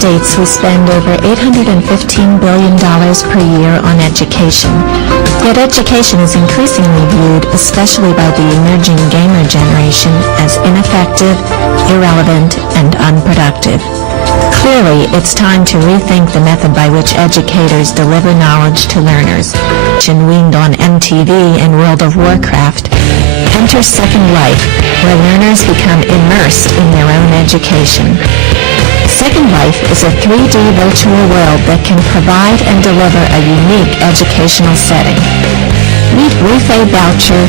States, we spend over $815 billion per year on education. Yet education is increasingly viewed, especially by the emerging gamer generation, as ineffective, irrelevant, and unproductive. Clearly, it's time to rethink the method by which educators deliver knowledge to learners. Weaned on MTV and World of Warcraft, enter Second Life, where learners become immersed in their own education. Second Life is a 3D virtual world that can provide and deliver a unique educational setting. Meet Ruth A. Boucher,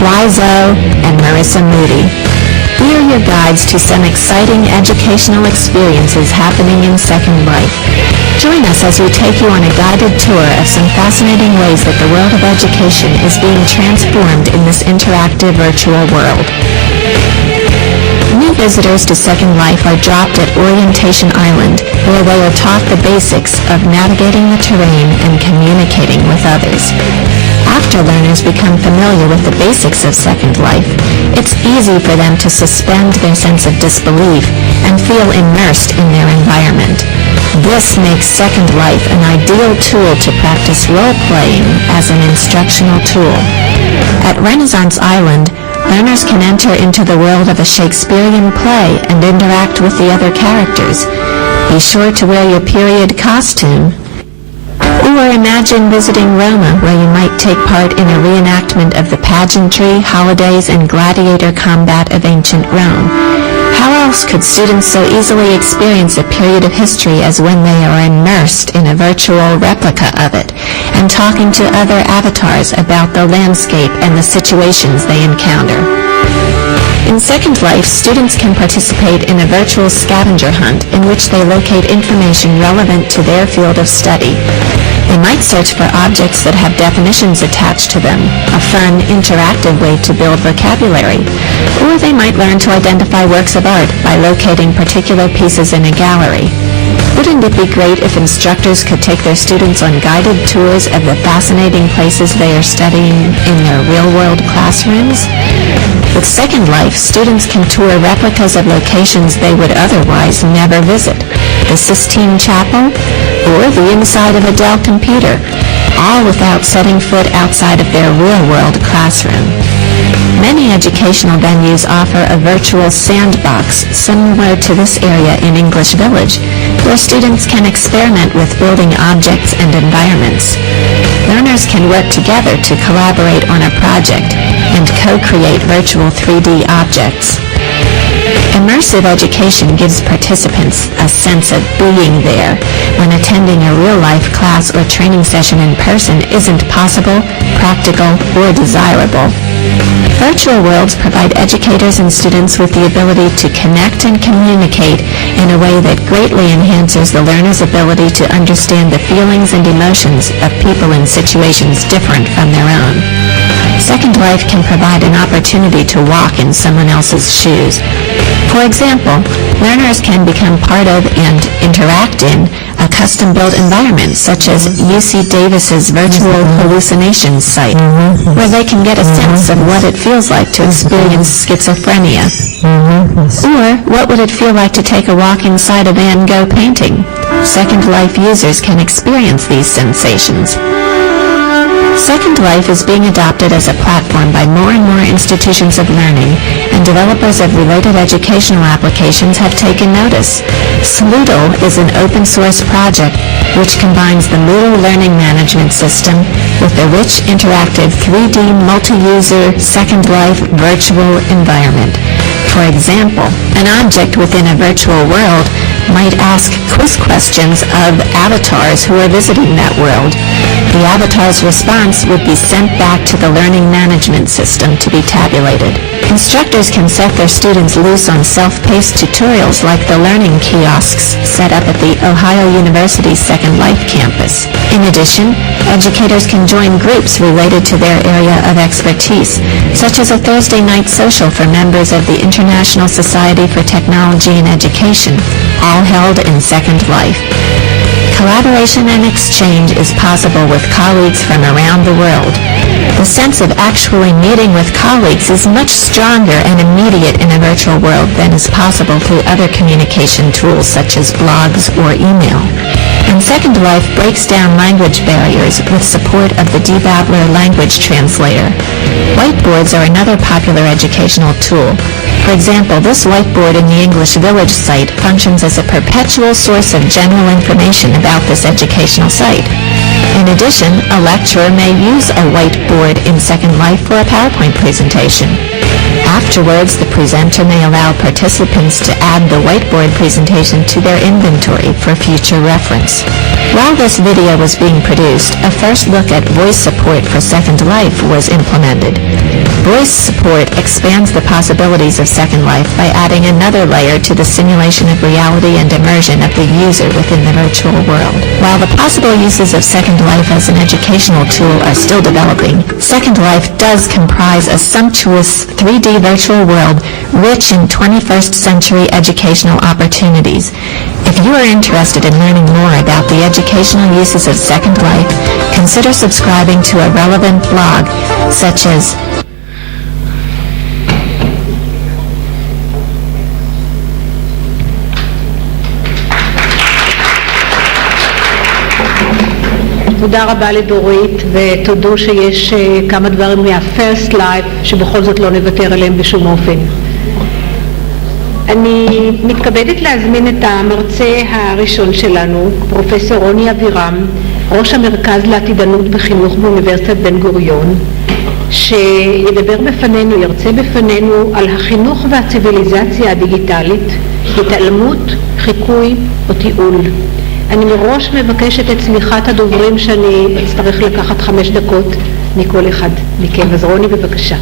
Lizo, and Marissa Moody. We are your guides to some exciting educational experiences happening in Second Life. Join us as we take you on a guided tour of some fascinating ways that the world of education is being transformed in this interactive virtual world. New visitors to Second Life are dropped at Orientation Island, where they are taught the basics of navigating the terrain and communicating with others. After learners become familiar with the basics of Second Life, it's easy for them to suspend their sense of disbelief and feel immersed in their environment. This makes Second Life an ideal tool to practice role-playing as an instructional tool. At Renaissance Island, learners can enter into the world of a Shakespearean play and interact with the other characters. Be sure to wear your period costume. Or imagine visiting Roma, where you might take part in a reenactment of the pageantry, holidays, and gladiator combat of ancient Rome. How else could students so easily experience a period of history as when they are immersed in a virtual replica of it and talking to other avatars about the landscape and the situations they encounter? In Second Life, students can participate in a virtual scavenger hunt in which they locate information relevant to their field of study. They might search for objects that have definitions attached to them, a fun, interactive way to build vocabulary. Or they might learn to identify works of art by locating particular pieces in a gallery. Wouldn't it be great if instructors could take their students on guided tours of the fascinating places they are studying in their real-world classrooms? With Second Life, students can tour replicas of locations they would otherwise never visit. The Sistine Chapel, or the inside of a Dell computer, all without setting foot outside of their real-world classroom. Many educational venues offer a virtual sandbox similar to this area in English Village, where students can experiment with building objects and environments. Learners can work together to collaborate on a project and co-create virtual 3D objects. Immersive education gives participants a sense of being there when attending a real-life class or training session in person isn't possible, practical, or desirable. Virtual worlds provide educators and students with the ability to connect and communicate in a way that greatly enhances the learner's ability to understand the feelings and emotions of people in situations different from their own. Second Life can provide an opportunity to walk in someone else's shoes. For example, learners can become part of and interact in a custom-built environment such as UC Davis's virtual hallucinations site, where they can get a sense of what it feels like to experience schizophrenia. Or what would it feel like to take a walk inside a Van Gogh painting? Second Life users can experience these sensations. Second Life is being adopted as a platform by more and more institutions of learning, and developers of related educational applications have taken notice. Sloodle is an open-source project which combines the Moodle learning management system with a rich, interactive 3D multi-user Second Life virtual environment. For example, an object within a virtual world might ask quiz questions of avatars who are visiting that world. The avatar's response would be sent back to the learning management system to be tabulated. Instructors can set their students loose on self-paced tutorials like the learning kiosks set up at the Ohio University Second Life campus. In addition, educators can join groups related to their area of expertise, such as a Thursday night social for members of the International Society for Technology and Education, all held in Second Life. Collaboration and exchange is possible with colleagues from around the world. The sense of actually meeting with colleagues is much stronger and immediate in a virtual world than is possible through other communication tools such as blogs or email. And Second Life breaks down language barriers with support of the Debabbler language translator. Whiteboards are another popular educational tool. For example, this whiteboard in the English Village site functions as a perpetual source of general information about this educational site. In addition, a lecturer may use a whiteboard in Second Life for a PowerPoint presentation. Afterwards, the presenter may allow participants to add the whiteboard presentation to their inventory for future reference. While this video was being produced, a first look at voice support for Second Life was implemented. Voice support expands the possibilities of Second Life by adding another layer to the simulation of reality and immersion of the user within the virtual world. While the possible uses of Second Life as an educational tool are still developing, Second Life does comprise a sumptuous 3D virtual world rich in 21st century educational opportunities. If you are interested in learning more about the educational uses of Second Life, consider subscribing to a relevant blog such as תודה רבה לדורית, ותודו שיש כמה דברים מה-First Life שבכל זאת לא נוותר עליהם בשום אופן. אני מתכבדת להזמין את המרצה הראשון שלנו, פרופסור רוני אבירם, ראש המרכז לעתידנות בחינוך באוניברסיטת בן גוריון, שידבר בפנינו, ירצה בפנינו על החינוך והציביליזציה הדיגיטלית, התעלמות, חיקוי או תיעול. אני מראש מבקשת את סליחת הדוברים שאני אצטרך לקחת 5 דקות מכל אחד מכם. אז רוני, בבקשה.